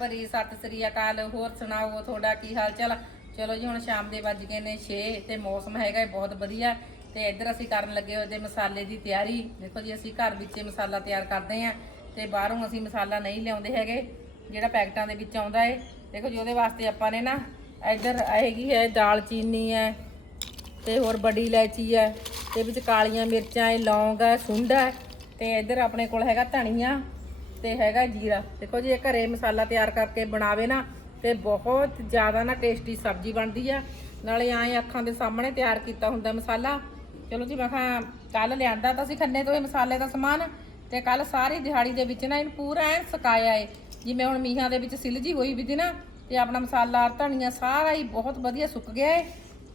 ਭਰੀ, ਸਤਿ ਸ੍ਰੀ ਅਕਾਲ। ਹੋਰ ਸੁਣਾਓ, ਤੁਹਾਡਾ ਕੀ ਹਾਲ ਚਾਲ? ਚਲੋ ਜੀ, ਹੁਣ ਸ਼ਾਮ ਦੇ ਵੱਜ ਗਏ ਨੇ 6 ਤੇ ਮੌਸਮ ਹੈਗਾ ਹੈ ਬਹੁਤ ਵਧੀਆ। ਤੇ ਇੱਧਰ ਅਸੀਂ ਕਰਨ ਲੱਗੇ ਹੋਏ ਤੇ ਮਸਾਲੇ ਦੀ ਤਿਆਰੀ। ਦੇਖੋ ਜੀ, ਅਸੀਂ ਘਰ ਵਿੱਚ ਮਸਾਲਾ ਤਿਆਰ ਕਰਦੇ ਆਂ ਤੇ ਬਾਹਰੋਂ ਅਸੀਂ ਮਸਾਲਾ ਨਹੀਂ ਲਿਆਉਂਦੇ ਹੈਗੇ, ਜਿਹੜਾ ਪੈਕਟਾਂ ਦੇ ਵਿੱਚ ਆਉਂਦਾ ਏ। ਦੇਖੋ ਜੀ, ਉਹਦੇ ਵਾਸਤੇ ਆਪਾਂ ਨੇ ਨਾ ਇੱਧਰ ਹੈਗੀ ਹੈ ਦਾਲ ਹੈ ਤੇ ਹੋਰ ਬੜੀ ਇਲਾਇਚੀ ਹੈ। ਤੇ ਵਿੱਚ ਕਾਲੀਆਂ ਮਿਰਚਾਂ ਏ ਲੌਂਗ ਹੈ, ਸੁੰਡ ਹੈ ਤੇ ਇੱਧਰ ਆਪਣੇ ਕੋਲ ਹੈਗਾ ਧਨੀਆ ਤੇ ਹੈਗਾ ਜੀਰਾ। ਦੇਖੋ ਜੀ, ਇਹ ਘਰੇ ਮਸਾਲਾ ਤਿਆਰ ਕਰਕੇ ਬਣਾਵੇ ਨਾ, ਤੇ ਬਹੁਤ ਜ਼ਿਆਦਾ ਨਾ ਟੇਸਟੀ ਸਬਜ਼ੀ ਬਣਦੀ ਆ। ਨਾਲੇ ਆਏ ਅੱਖਾਂ ਦੇ ਸਾਹਮਣੇ ਤਿਆਰ ਕੀਤਾ ਹੁੰਦਾ ਮਸਾਲਾ। ਚਲੋ ਜੀ, ਮੈਂ ਕਿਹਾ ਕੱਲ ਲਿਆਂਦਾ ਤਾਂ ਅਸੀਂ ਖੰਨੇ ਤੋਂ ਇਹ ਮਸਾਲੇ ਦਾ ਸਮਾਨ, ਤੇ ਕੱਲ ਸਾਰੀ ਦਿਹਾੜੀ ਦੇ ਵਿੱਚ ਨਾ ਇਹਨੂੰ ਪੂਰਾ ਐਨ ਸੁਕਾਇਆ ਏ। ਜਿਵੇਂ ਹੁਣ ਮੀਹਾਂ ਦੇ ਵਿੱਚ ਸਿਲਜੀ ਹੋਈ ਵੀ ਦੀ ਨਾ, ਤੇ ਆਪਣਾ ਮਸਾਲਾ, ਧਨੀਆ ਸਾਰਾ ਹੀ ਬਹੁਤ ਵਧੀਆ ਸੁੱਕ ਗਿਆ ਏ।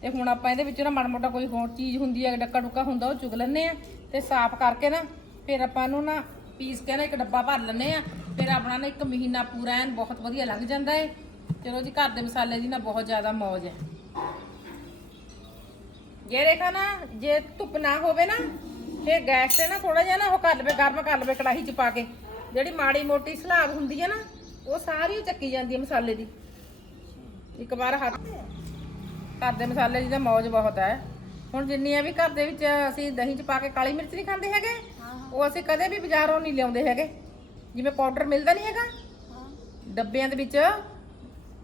ਤੇ ਹੁਣ ਆਪਾਂ ਇਹਦੇ ਵਿੱਚ ਨਾ ਮਾੜਾ ਮੋਟਾ ਕੋਈ ਹੋਰ ਚੀਜ਼ ਹੁੰਦੀ ਹੈ ਡੱਕਾ ਡੁੱਕਾ ਹੁੰਦਾ, ਉਹ ਚੁਗ ਲੈਂਦੇ ਆ। ਤੇ ਸਾਫ਼ ਕਰਕੇ ਨਾ, ਫਿਰ ਆਪਾਂ ਇਹਨੂੰ ਨਾ ਪੀਸ ਕੇ ਨਾ ਇੱਕ ਡੱਬਾ ਭਰ ਲੈਂਦੇ ਆ ਫਿਰ ਆਪਣਾ ਨਾ ਇੱਕ ਮਹੀਨਾ ਪੂਰਾ ਐਨ ਬਹੁਤ ਵਧੀਆ ਲੱਗ ਜਾਂਦਾ ਏ। ਚਲੋ ਜੀ, ਘਰ ਦੇ ਮਸਾਲੇ ਦੀ ਨਾ ਬਹੁਤ ਜ਼ਿਆਦਾ ਮੌਜ ਹੈ। ਜੇ ਰੇਖਾ ਨਾ, ਜੇ ਧੁੱਪ ਨਾ ਹੋਵੇ ਨਾ, ਫਿਰ ਗੈਸ ਤੇ ਨਾ ਥੋੜਾ ਜਿਹਾ ਨਾ ਉਹ ਕਰ ਲਵੇ ਗਰਮ ਕਰ ਲਵੇ ਕੜਾਹੀ 'ਚ ਪਾ ਕੇ, ਜਿਹੜੀ ਮਾੜੀ ਮੋਟੀ ਸਲਾਬ ਹੁੰਦੀ ਹੈ ਨਾ, ਉਹ ਸਾਰੀ ਚੱਕੀ ਜਾਂਦੀ ਹੈ ਮਸਾਲੇ ਦੀ। ਇੱਕ ਵਾਰ ਹੱਥ ਘਰ ਦੇ ਮਸਾਲੇ ਦੀ ਤਾਂ ਮੌਜ ਬਹੁਤ ਹੈ। ਹੁਣ ਜਿੰਨੀਆਂ ਵੀ ਘਰ ਦੇ ਵਿੱਚ ਅਸੀਂ ਦਹੀਂ 'ਚ ਪਾ ਕੇ ਕਾਲੀ ਮਿਰਚ ਨਹੀਂ ਖਾਂਦੇ ਹੈਗੇ ਉਹ ਅਸੀਂ ਕਦੇ ਵੀ ਬਾਜ਼ਾਰੋਂ ਨਹੀਂ ਲਿਆਉਂਦੇ ਹੈਗੇ। ਜਿਵੇਂ ਪਾਊਡਰ ਮਿਲਦਾ ਨਹੀਂ ਹੈਗਾ। ਡੱਬਿਆਂ ਦੇ ਵਿੱਚ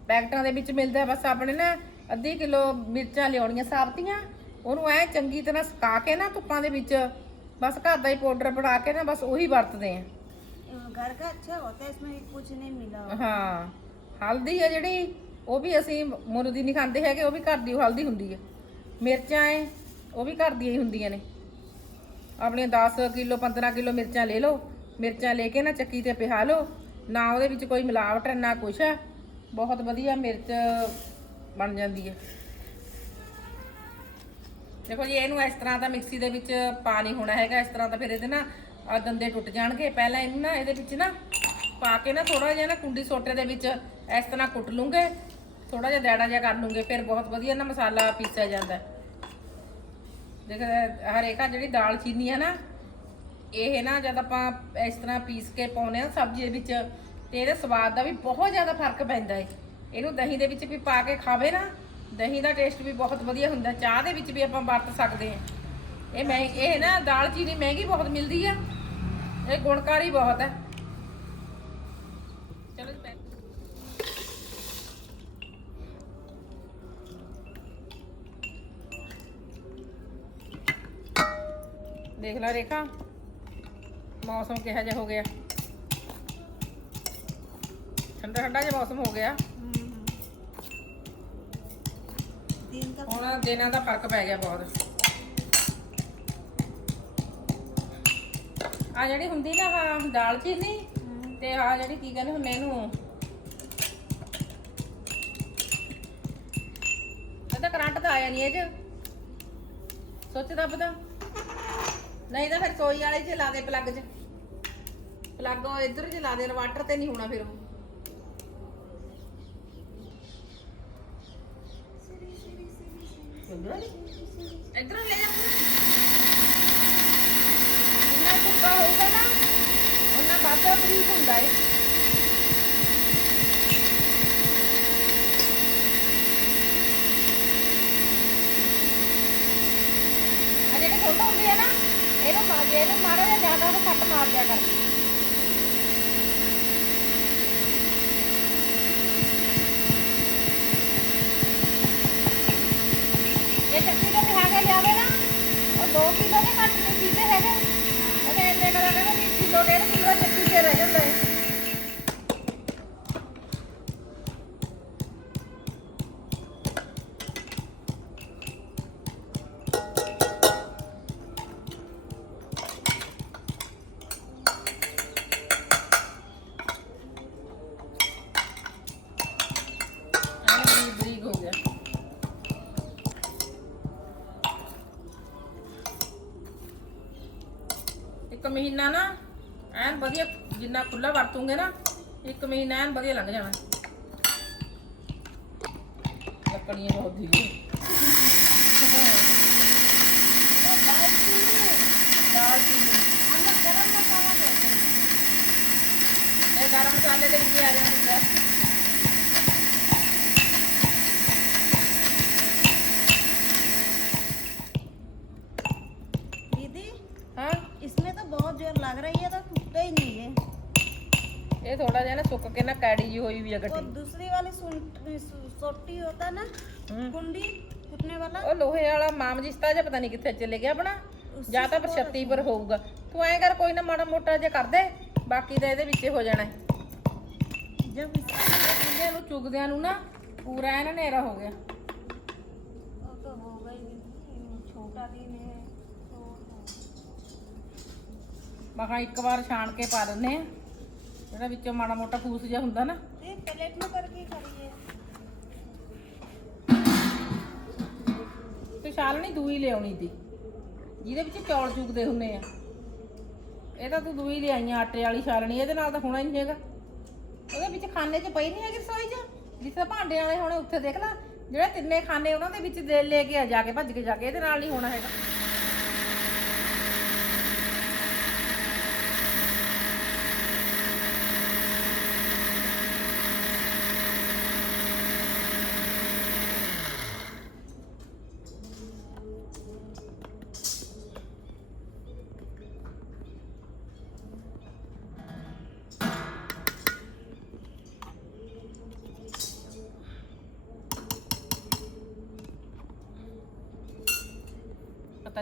ਪੈਕਟਾਂ ਦੇ ਵਿੱਚ ਮਿਲਦਾ ਬਸ ਆਪਣੇ ਨਾ ਅੱਧੀ ਕਿਲੋ ਮਿਰਚਾਂ ਲਿਆਉਣੀਆਂ ਸਾਬਤੀਆਂ। ਉਹਨੂੰ ਐ ਚੰਗੀ ਤਰ੍ਹਾਂ ਸੁਕਾ ਕੇ ਨਾ ਧੁੱਪਾਂ ਦੇ ਵਿੱਚ ਬਸ ਘਰ ਦਾ ਹੀ ਪਾਊਡਰ ਬਣਾ ਕੇ ਨਾ ਬਸ ਉਹੀ ਵਰਤਦੇ ਆ ਘਰ ਦਾ ਅੱਛਾ ਹੁੰਦਾ ਇਸ ਵਿੱਚ ਕੁਝ ਨਹੀਂ ਮਿਲਾ ਹਾਂ ਹਲਦੀ ਹੈ ਜਿਹੜੀ ਉਹ ਵੀ ਅਸੀਂ ਮੁਰਦੀ ਨਹੀਂ ਖਾਂਦੇ ਹੈਗੇ ਉਹ ਵੀ ਘਰ ਦੀ ਹਲਦੀ ਹੁੰਦੀ ਹੈ। ਮਿਰਚਾਂ ਐ ਉਹ ਵੀ ਘਰ ਦੀਆਂ ਹੀ ਹੁੰਦੀਆਂ ਨੇ। ਆਪਣੀਆਂ 10 ਕਿਲੋ 15 ਕਿਲੋ ਮਿਰਚਾਂ ਲੈ ਲਓ। ਮਿਰਚਾਂ ਲੈ ਕੇ ਨਾ ਚੱਕੀ ਤੇ ਪਿਹਾ ਲਓ। ਨਾ ਉਹਦੇ ਵਿੱਚ ਕੋਈ ਮਿਲਾਵਟ ਹੈ ਨਾ ਕੁਛ। ਹੈ ਬਹੁਤ ਵਧੀਆ ਮਿਰਚ ਬਣ ਜਾਂਦੀ ਹੈ। ਦੇਖੋ ਜੀ, ਇਹਨੂੰ ਇਸ ਤਰ੍ਹਾਂ ਦਾ ਮਿਕਸੀ ਦੇ ਵਿੱਚ ਪਾਣੀ ਹੋਣਾ ਹੈਗਾ। ਇਸ ਤਰ੍ਹਾਂ ਦਾ ਫਿਰ ਇਹਦੇ ਨਾ ਆਹ ਦੰਦੇ ਟੁੱਟ ਜਾਣਗੇ। ਪਹਿਲਾਂ ਇਹਨੂੰ ਨਾ ਇਹਦੇ ਵਿੱਚ ਨਾ ਪਾ ਕੇ ਨਾ ਥੋੜਾ ਜਿਹਾ ਨਾ ਕੁੰਡੀ ਸੋਟੇ ਦੇ ਵਿੱਚ ਇਸ ਤਰ੍ਹਾਂ ਕੁੱਟ ਲੂੰਗੇ। ਥੋੜਾ ਜਿਹਾ ਦੈੜਾ ਜਿਹਾ ਕਰ ਲੂੰਗੇ। ਫਿਰ ਬਹੁਤ ਵਧੀਆ ਨਾ ਮਸਾਲਾ ਪੀਸਿਆ ਜਾਂਦਾ ਹੈ। ਦੇਖ, ਹਰੇਕਾ ਜਿਹੜੀ ਦਾਲ ਚੀਨੀ ਹੈ ਨਾ, ਇਹ ਨਾ ਜਦ ਆਪਾਂ ਇਸ ਤਰ੍ਹਾਂ ਪੀਸ ਕੇ ਪਾਉਨੇ ਆ ਸਬਜ਼ੀ ਦੇ ਵਿੱਚ, ਤੇ ਇਹਦੇ ਸਵਾਦ ਦਾ ਵੀ ਬਹੁਤ ਜ਼ਿਆਦਾ ਫ਼ਰਕ ਪੈਂਦਾ ਏ। ਇਹਨੂੰ ਦਹੀਂ ਦੇ ਵਿੱਚ ਵੀ ਪਾ ਕੇ ਖਾਵੇ ਨਾ, ਦਹੀਂ ਦਾ ਟੇਸਟ ਵੀ ਬਹੁਤ ਵਧੀਆ ਹੁੰਦਾ ਚਾਹ ਦੇ ਵਿੱਚ ਵੀ ਆਪਾਂ ਵਰਤ ਸਕਦੇ ਹਾਂ ਇਹ ਮੈਂ, ਇਹ ਨਾ ਦਾਲ ਚੀਨੀ ਮਹਿੰਗੀ ਬਹੁਤ ਮਿਲਦੀ ਆ। ਇਹ ਗੁਣਕਾਰੀ ਬਹੁਤ ਹੈ ਚਲੋ ਜੀ ਪੈ- ਦੇਖ ਲੈ ਰੇਖਾ, ਮੌਸਮ ਕਿਹੋ ਜਿਹਾ ਹੋ ਗਿਆ। ਠੰਡਾ ਠੰਡਾ ਜਿਹਾ ਮੌਸਮ ਹੋ ਗਿਆ। ਦਿਨ ਹੁਣ ਦਿਨਾਂ ਦਾ ਫ਼ਰਕ ਪੈ ਗਿਆ ਬਹੁਤ। ਆ ਜਿਹੜੀ ਹੁੰਦੀ ਨਾ ਆ ਦਾਲ ਚੀਨੀ ਤੇ ਆ ਜਿਹੜੀ ਕੀ ਕਹਿੰਦੇ ਹੁੰਦੇ ਇਹਨੂੰ ਇਹਦਾ ਕਰੰਟ ਤਾਂ ਆਇਆ ਨਹੀਂ ਇਹ ਚ। ਸੋਚ ਦੱਬਦਾ ਨਹੀਂ ਤਾਂ ਫਿਰ ਸੋਈ ਵਾਲੇ ਚ ਲਾ ਦੇ ਪਲੱਗ ਚ। ਪਲੱਗ ਉਹ ਇੱਧਰ ਚ ਲਾ ਦੇ ਇਨਵਰਟਰ ਤੇ ਨਹੀਂ ਹੋਣਾ ਫਿਰ ਉਹ। ਇੱਧਰ ਲੈ ਜਾ। ਜਿੰਨਾ ਸੁੱਕਾ ਹੋਊਗਾ ਨਾ ਉਹਨਾਂ ਬਾਅਦ ਬਰੀਕ ਹੁੰਦਾ ਏ। ਆ ਜਿਹੜੇ ਛੋਟਾ ਹੁੰਦੇ ਆ ਨਾ ਇਹਨੂੰ ਇਹਨੂੰ ਮਾੜਾ ਜਿਹਾ ਜ਼ਿਆਦਾ ਉਹ ਕੱਟ ਮਾਰ ਦਿਆ ਕਰ। ਇਹ ਚੱਕੀ ਦੇ ਬਿਹਾ ਕੇ ਲਿਆਵੇ ਨਾ, ਉਹ 2 ਕਿਲੋ ਦੇ ਘੱਟ ਨਹੀਂ ਪੀਤੇ ਹੈਗੇ। ਉਹਨੇ ਇੰਨੇ ਕਰਾ ਕਹਿੰਦਾ ਵੀ ਕਿਲੋ ਡੇਢ ਕਿਲੋ ਚੱਕੀ ਦੇ ਰਹਿ ਜਾਂਦਾ ਹੈ ਖੁੱਲਾ ਵਰਤੂਗੇ ਨਾ, ਇੱਕ ਮਹੀਨਾ ਐਨ ਵਧੀਆ ਲੰਘ ਜਾਣਾ। ਲੱਕੜੀਆਂ ਬਹੁਤ ਢੀਲੀ ਇਹ ਗਰਮ ਮਸਾਲੇ ਦੇ ਵਿੱਚ ਆ ਜਾਂਦਾ ਹੁੰਦਾ ਨਾ ਕੈੜੀ ਜੀ ਹੋਈ ਵੀ ਆ वो ਗੱਡੀ दूसरी वाली सुन- सु- सोटी होता ना ਹੂੰ। कुंडी फुटने वाला ਉਹ ਲੋਹੇ ਵਾਲਾ ਮਾਮ ਜਿਸਤਾ ਜਾਂ ਪਤਾ ਨਹੀਂ ਕਿੱਥੇ ਚਲੇ ਗਿਆ ਆਪਣਾ ਜਾਂ ਤਾਂ ਪਰ 36 ਪਰ ਹੋਊਗਾ ਤੂੰ ਐਂ ਕਰ ਕੋਈ ਨਾ ਮਾੜਾ ਮੋਟਾ ਜਿਹਾ ਕਰ ਦੇ ਬਾਕੀ ਤਾਂ ਇਹਦੇ ਵਿੱਚ ਹੀ ਹੋ ਜਾਣਾ ਹੈ। जब इसका ਇਹਦੇ ਨੂੰ ਚੁਗਦਿਆਂ ਨੂੰ ਨਾ ਪੂਰਾ ਐਨ ਹਨੇਰਾ ਹੋ ਗਿਆ वो तो हो गई छोटा दिन है तो ਮੈਂ ਕਿਹਾ ਇੱਕ ਵਾਰ ਛਾਣ ਕੇ ਪਾ ਦਿੰਦੇ ਆ ਜਿਹੜਾ ਵਿੱਚੋਂ ਮਾੜਾ ਮੋਟਾ ਫੂਸ ਜਿਹਾ ਹੁੰਦਾ ਨਾ। ਇਹ ਪਲੇਟ ਨੂੰ ਦੂਈ ਲਿਆਉਣੀ ਦੀ। ਜਿਹਦੇ ਵਿੱਚ ਚੌਲ ਚੁਗਦੇ ਹੁੰਨੇ ਆ। ਇਹਦਾ ਤੂੰ ਦੂਈ ਲਿਆਈਆਂ ਆਟੇ ਵਾਲੀ ਛਾਲਣੀ ਇਹਦੇ ਨਾਲ ਤਾਂ ਹੋਣਾ ਹੀ ਨਹੀਂ ਹੈਗਾ। ਉਹਦੇ ਵਿੱਚ ਖਾਨੇ 'ਚ ਪਈ ਨਹੀਂ ਹੈਗੀ ਰਸੋਈ 'ਚ? ਜਿੱਥੇ ਭਾਂਡੇ ਵਾਲੇ ਹੋਣੇ ਉੱਥੇ ਦੇਖ ਲੈ। ਜਿਹੜੇ ਤਿੰਨੇ ਖਾਨੇ ਉਹਨਾਂ ਦੇ ਵਿੱਚ ਦੇ ਲੈ ਕੇ ਆ ਜਾ ਕੇ ਭੱਜ ਕੇ ਜਾ ਕੇ ਇਹਦੇ ਨਾਲ ਨਹੀਂ ਹੋਣਾ ਹੈਗਾ।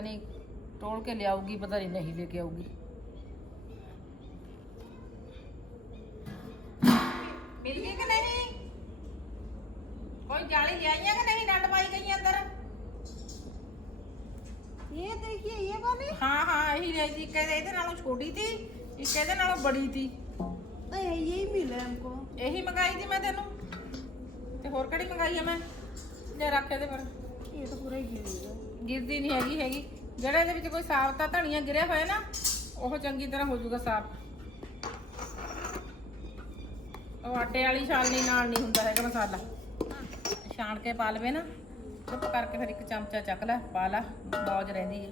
ਪਤਾ ਨਹੀਂ ਤੋੜ ਕੇ ਲਿਆਊਗੀ ਪਤਾ ਨਹੀਂ ਨਹੀਂ ਲੈ ਕੇ ਆਊਗੀ ਮਿਲ ਗਈ ਕਿ ਨਹੀਂ ਕੋਈ ਜਾਲੀ ਲਿਆਈਆਂ ਕਿ ਨਹੀਂ ਡੰਡ ਪਾਈ ਗਈ ਅੰਦਰ ये देखिए ये वाली ਹਾਂ ਹਾਂ ਇਹੀ ਲਈ ਸੀ ਕਹਿੰਦੇ ਇਹਦੇ ਨਾਲੋਂ ਛੋਟੀ ਸੀ ਇੱਕ ਇਹਦੇ ਨਾਲੋਂ ਬੜੀ ਸੀ तो यही यही मिला हमको ਇਹੀ ਮੰਗਾਈ ਸੀ ਮੈਂ ਤੈਨੂੰ ਤੇ ਹੋਰ ਕਿਹੜੀ ਮੰਗਾਈ ਆ ਮੈਂ ਲੈ ਰੱਖ ਇਹਦੇ ਪਰ ये तो पूरा ही गिर गया ਗਿਰਦੀ ਨਹੀਂ ਹੈਗੀ ਹੈਗੀ। ਜਿਹੜਾ ਇਹਦੇ ਵਿੱਚ ਕੋਈ ਸਾਫ਼ ਧਨੀਆ ਗਿਰਿਆ ਹੋਇਆ ਨਾ, ਉਹ ਚੰਗੀ ਤਰ੍ਹਾਂ ਹੋ ਜਾਊਗਾ ਸਾਫ਼। ਉਹ ਆਟੇ ਵਾਲੀ ਛਾਲਣੀ ਨਾਲ ਨਹੀਂ ਹੁੰਦਾ ਹੈਗਾ ਮਸਾਲਾ। ਛਾਣ ਕੇ ਪਾ ਲਵੇ ਨਾ, ਚੁੱਪ ਕਰਕੇ ਫਿਰ ਇੱਕ ਚਮਚਾ ਚੱਕ ਲੈ, ਪਾ ਲੈ, ਮੌਜ ਰਹਿੰਦੀ ਹੈ।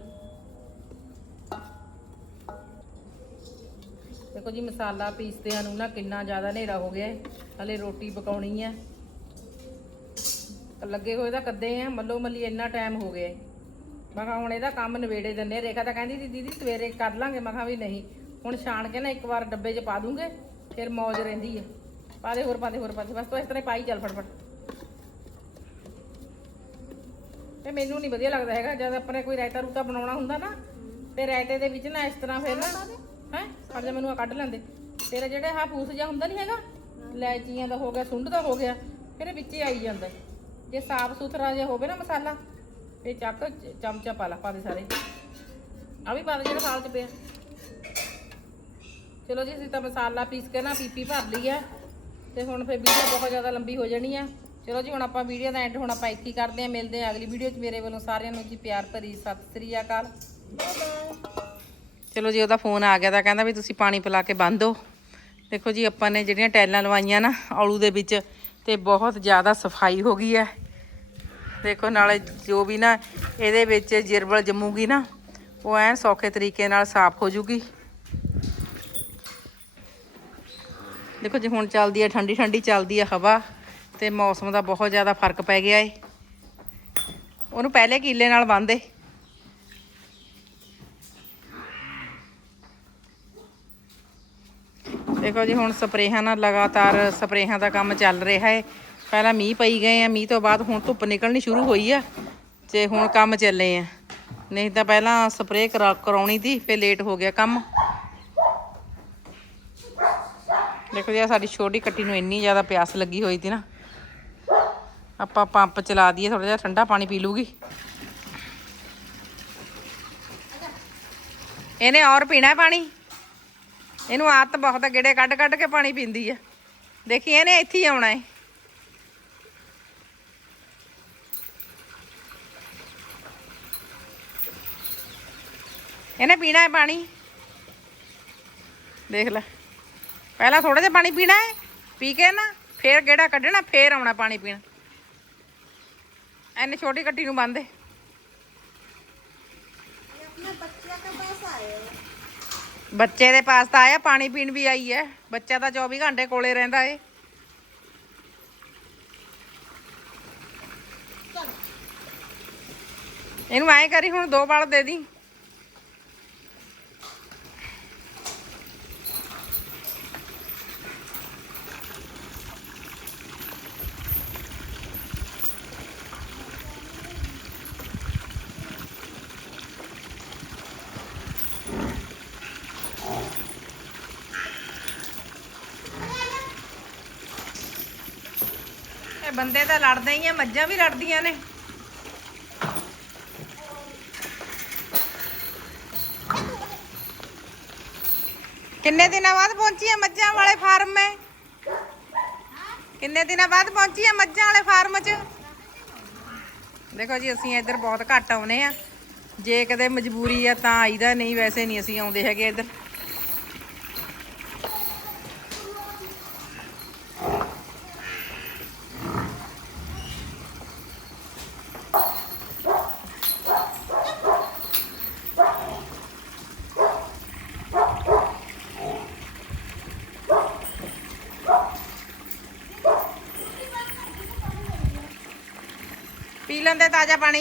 ਦੇਖੋ ਜੀ, ਮਸਾਲਾ ਪੀਸਦਿਆਂ ਨੂੰ ਨਾ ਕਿੰਨਾ ਜ਼ਿਆਦਾ ਹਨੇਰਾ ਹੋ ਗਿਆ ਹੈ। ਹਲੇ ਰੋਟੀ ਪਕਾਉਣੀ ਹੈ। ਲੱਗੇ ਹੋਏ ਤਾਂ ਕੱਦੇ ਆ ਮੱਲੋ ਮੱਲੀ ਇੰਨਾ ਟਾਈਮ ਹੋ ਗਿਆ ਹੈ। ਮੈਂ ਕਿਹਾ ਹੁਣ ਇਹਦਾ ਕੰਮ ਨਵੇੜੇ ਆ। ਰੇਖਾ ਤਾਂ ਕਹਿੰਦੀ ਸੀ ਦੀਦੀ ਸਵੇਰੇ ਕਰ ਲਾਂਗੇ। ਮੈਂ ਕਿਹਾ ਵੀ ਨਹੀਂ। ਹੁਣ ਛਾਣ ਕੇ ਨਾ ਇੱਕ ਵਾਰ ਡੱਬੇ 'ਚ ਪਾ ਦੂੰਗੇ ਫਿਰ ਮੌਜ ਰਹਿੰਦੀ ਹੈ ਪਾ ਦੇ ਹੋਰ ਪਾ ਦੇ ਹੋਰ ਪਾ ਦੇ ਬਸ ਤੂੰ ਇਸ ਤਰ੍ਹਾਂ ਹੀ ਪਾਈ ਚੱਲ ਫਟਫਟ। ਤੇ ਮੈਨੂੰ ਨਹੀਂ ਵਧੀਆ ਲੱਗਦਾ ਹੈਗਾ। ਜਦ ਆਪਣੇ ਕੋਈ ਰਾਇਤਾ ਰੂਤਾ ਬਣਾਉਣਾ ਹੁੰਦਾ ਨਾ ਤੇ ਰਾਇਤੇ ਦੇ ਵਿੱਚ ਨਾ ਇਸ ਤਰ੍ਹਾਂ ਫਿਰ ਨਾ ਹੈ? ਫੜ ਜਾ ਮੈਨੂੰ ਆ ਕੱਢ ਲੈਂਦੇ। ਤੇਰੇ ਜਿਹੜੇ ਆਹ ਫੂਸ ਜਿਹਾ ਹੁੰਦਾ ਨਹੀਂ ਹੈਗਾ ਲੈਚੀਆਂ ਦਾ ਹੋ ਗਿਆ ਸੁੰਡ ਦਾ ਹੋ ਗਿਆ ਫਿਰ ਵਿੱਚ ਹੀ ਆਈ ਜਾਂਦਾ। ਹੈ। ਜੇ ਸਾਫ਼ ਸੁਥਰਾ ਜਿਹਾ ਹੋਵੇ ਨਾ ਮਸਾਲਾ ਇਹ ਚੱਕ ਚ- ਚਮਚਾ ਪਾ ਲਾ, ਪਾ ਦੇ ਸਾਰੇ। ਆ ਵੀ ਪਾ ਦੇ ਜਿਹੜਾ ਸਾਲ ਚ ਪਿਆ ਚਲੋ ਜੀ, ਅਸੀਂ ਤਾਂ ਮਸਾਲਾ ਪੀਸ ਕੇ ਨਾ ਪੀਪੀ ਭਰ ਲਈ ਆ। ਤੇ ਹੁਣ ਫਿਰ ਵੀਡੀਓ ਬਹੁਤ ਜ਼ਿਆਦਾ ਲੰਬੀ ਹੋ ਜਾਣੀ ਆ। ਚਲੋ ਜੀ, ਹੁਣ ਆਪਾਂ ਵੀਡੀਓ ਦਾ ਐਂਡ ਹੁਣ ਆਪਾਂ ਇੱਥੇ ਹੀ ਕਰਦੇ ਆ ਮਿਲਦੇ ਆ ਅਗਲੀ ਵੀਡੀਓ 'ਚ। ਮੇਰੇ ਵੱਲੋਂ ਸਾਰਿਆਂ ਨੂੰ ਜੀ ਪਿਆਰ ਭਰੀ ਸਤਿ ਸ੍ਰੀ ਅਕਾਲ। ਚਲੋ ਜੀ, ਉਹਦਾ ਫੋਨ ਆ ਗਿਆ ਤਾਂ ਕਹਿੰਦਾ ਵੀ ਤੁਸੀਂ ਪਾਣੀ ਪਿਲਾ ਕੇ ਬੰਦ ਹੋ। ਦੇਖੋ ਜੀ, ਆਪਾਂ ਨੇ ਜਿਹੜੀਆਂ ਟੈਲਾਂ ਲਵਾਈਆਂ ਨਾ, ਆਲੂ ਦੇ ਵਿੱਚ, ਤੇ ਬਹੁਤ ਜ਼ਿਆਦਾ ਸਫ਼ਾਈ ਹੋ ਗਈ ਹੈ। ਦੇਖੋ ਨਾਲੇ ਜੋ ਵੀ ਨਾ ਇਹਦੇ ਵਿੱਚ ਜਿਰਬਲ ਜੰਮੂਗੀ ਨਾ, ਉਹ ਐਨ ਸੌਖੇ ਤਰੀਕੇ ਨਾਲ ਸਾਫ਼ ਹੋ ਜੂਗੀ। ਦੇਖੋ ਜੀ, ਹੁਣ ਚੱਲਦੀ ਹੈ ਠੰਡੀ ਠੰਡੀ ਚੱਲਦੀ ਹੈ ਹਵਾ ਤੇ ਮੌਸਮ ਦਾ ਬਹੁਤ ਜ਼ਿਆਦਾ ਫ਼ਰਕ ਪੈ ਗਿਆ ਏ। ਉਹਨੂੰ ਪਹਿਲੇ ਕੀਲੇ ਨਾਲ ਬੰਨਦੇ ਦੇਖੋ ਜੀ, ਹੁਣ ਸਪਰੇਹਾਂ ਨਾਲ ਲਗਾਤਾਰ ਸਪਰੇਹਾਂ ਦਾ ਕੰਮ ਚੱਲ ਰਿਹਾ ਹੈ ਪਹਿਲਾਂ ਮੀਂਹ ਪਈ ਗਏ ਆ, ਮੀਂਹ ਤੋਂ ਬਾਅਦ ਹੁਣ ਧੁੱਪ ਨਿਕਲਣੀ ਸ਼ੁਰੂ ਹੋਈ ਆ, ਤੇ ਹੁਣ ਕੰਮ ਚੱਲੇ ਆ। ਨਹੀਂ ਤਾਂ ਪਹਿਲਾਂ ਸਪਰੇਅ ਕਰਾਉਣੀ ਸੀ ਫੇ ਲੇਟ ਹੋ ਗਿਆ ਕੰਮ। ਦੇਖੋ ਜੀ ਸਾਡੀ ਛੋਟੀ ਕੱਟੀ ਨੂੰ ਇੰਨੀ ਜ਼ਿਆਦਾ ਪਿਆਸ ਲੱਗੀ ਹੋਈ ਸੀ ਨਾ। ਆਪਾਂ ਪੰਪ ਚਲਾ ਦਈਏ ਥੋੜਾ ਜਿਹਾ ਠੰਡਾ ਪਾਣੀ ਪੀ ਲੂਗੀ ਇਹਨੇ ਔਰ ਪੀਣਾ ਪਾਣੀ? ਇਹਨੂੰ ਆਦਤ ਬਹੁਤ ਗੇੜੇ ਕੱਢ ਕੱਢ ਕੇ ਪਾਣੀ ਪੀਂਦੀ ਆ। ਦੇਖੀ, ਇਹਨੇ ਇੱਥੇ ਹੀ ਆਉਣਾ ਹੈ ਇਹਨੇ ਪੀਣਾ ਹੈ ਪਾਣੀ? ਦੇਖ ਲੈ। ਪਹਿਲਾਂ ਥੋੜਾ ਜਿਹਾ ਪਾਣੀ ਪੀਣਾ ਹੈ ਪੀ ਕੇ ਨਾ ਫੇਰ ਗੇੜਾ ਕੱਢਣਾ ਫੇਰ ਆਉਣਾ ਪਾਣੀ ਪੀਣ। ਐਨੇ ਛੋਟੀ ਕੱਟੀ ਨੂੰ ਬੰਦੇ ਬੱਚੇ ਦੇ ਪਾਸ ਤਾਂ ਆਇਆ ਪਾਣੀ ਪੀਣ ਵੀ ਆਈ ਹੈ। ਬੱਚਾ ਤਾਂ 24 ਘੰਟੇ ਕੋਲੇ ਰਹਿੰਦਾ ਏ। ਇਹਨੂੰ ਐਂ ਕਰੀ ਹੁਣ ਦੋ ਬਾਲ ਦੇ ਦੀ। ਬੰਦੇ ਤਾਂ ਲੜਦੇ ਹੀ ਆ, ਮੱਝਾਂ ਵੀ ਲੜਦੀਆਂ ਨੇ। ਕਿੰਨੇ ਦਿਨਾਂ ਬਾਅਦ ਪਹੁੰਚੀ ਆ ਮੱਝਾਂ ਵਾਲੇ ਫਾਰਮ 'ਮੇ? ਕਿੰਨੇ ਦਿਨਾਂ ਬਾਅਦ ਪਹੁੰਚੀ ਆ ਮੱਝਾਂ ਵਾਲੇ ਫਾਰਮ 'ਚ? ਦੇਖੋ ਜੀ, ਅਸੀਂ ਇੱਧਰ ਬਹੁਤ ਘੱਟ ਆਉਨੇ ਆ। ਜੇ ਕਦੇ ਮਜਬੂਰੀ ਆ ਤਾਂ ਆਈਦਾ, ਨਹੀਂ ਵੈਸੇ ਨਹੀਂ ਅਸੀਂ ਆਉਂਦੇ ਹੈਗੇ ਇੱਧਰ। ਲੈਂਦੇ ਤਾਜ਼ਾ ਪਾਣੀ।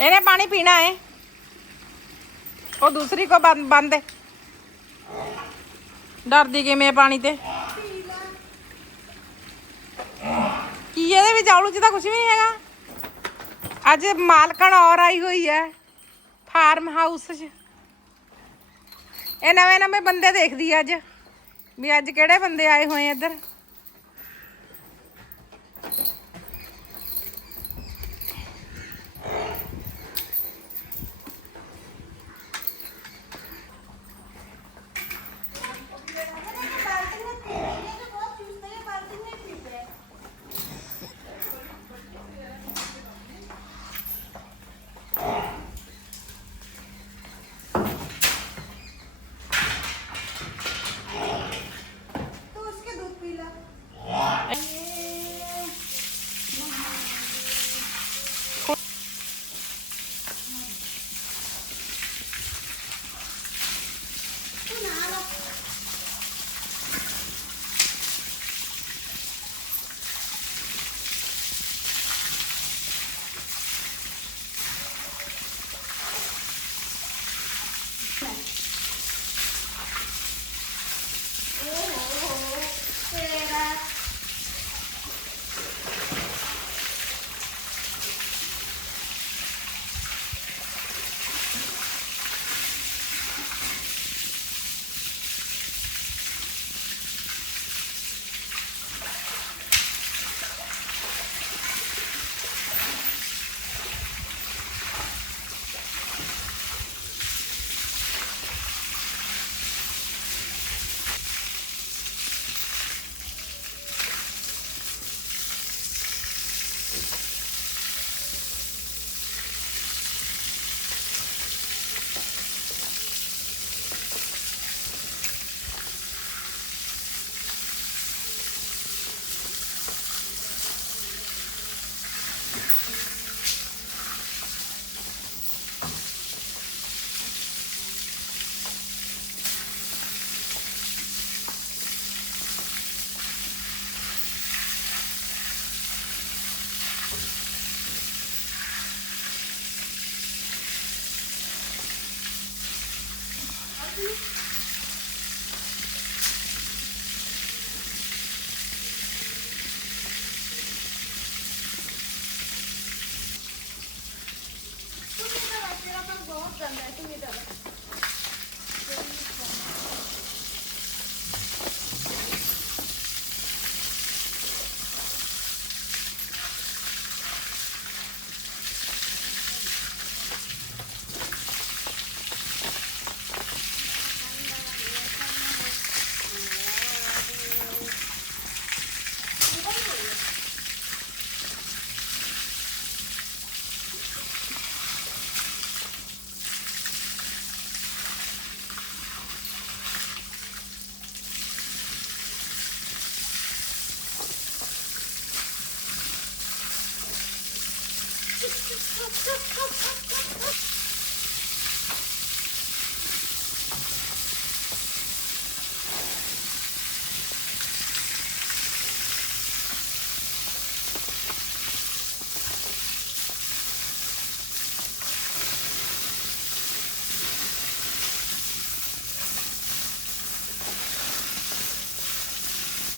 ਇਹਨੇ ਪਾਣੀ ਪੀਣਾ ਹੈ ਉਹ ਦੂਸਰੀ ਕੋ ਬੰਦ ਬੰਦ ਹੈ ਡਰਦੀ ਕਿਵੇਂ ਹੈ ਪਾਣੀ ਤੇ? ਕੀ ਇਹਦੇ ਵਿੱਚ ਆਲੂ ਚ ਤਾਂ ਕੁਝ ਵੀ ਨਹੀਂ ਹੈਗਾ। ਅੱਜ ਮਾਲਕਣ ਔਰ ਆਈ ਹੋਈ ਹੈ ਫਾਰਮ ਹਾਊਸ 'ਚ। ਇਹ ਨਵੇਂ ਨਵੇਂ ਬੰਦੇ ਦੇਖਦੀ ਅੱਜ, ਵੀ ਅੱਜ ਕਿਹੜੇ ਬੰਦੇ ਆਏ ਹੋਏ ਇੱਧਰ? どっち?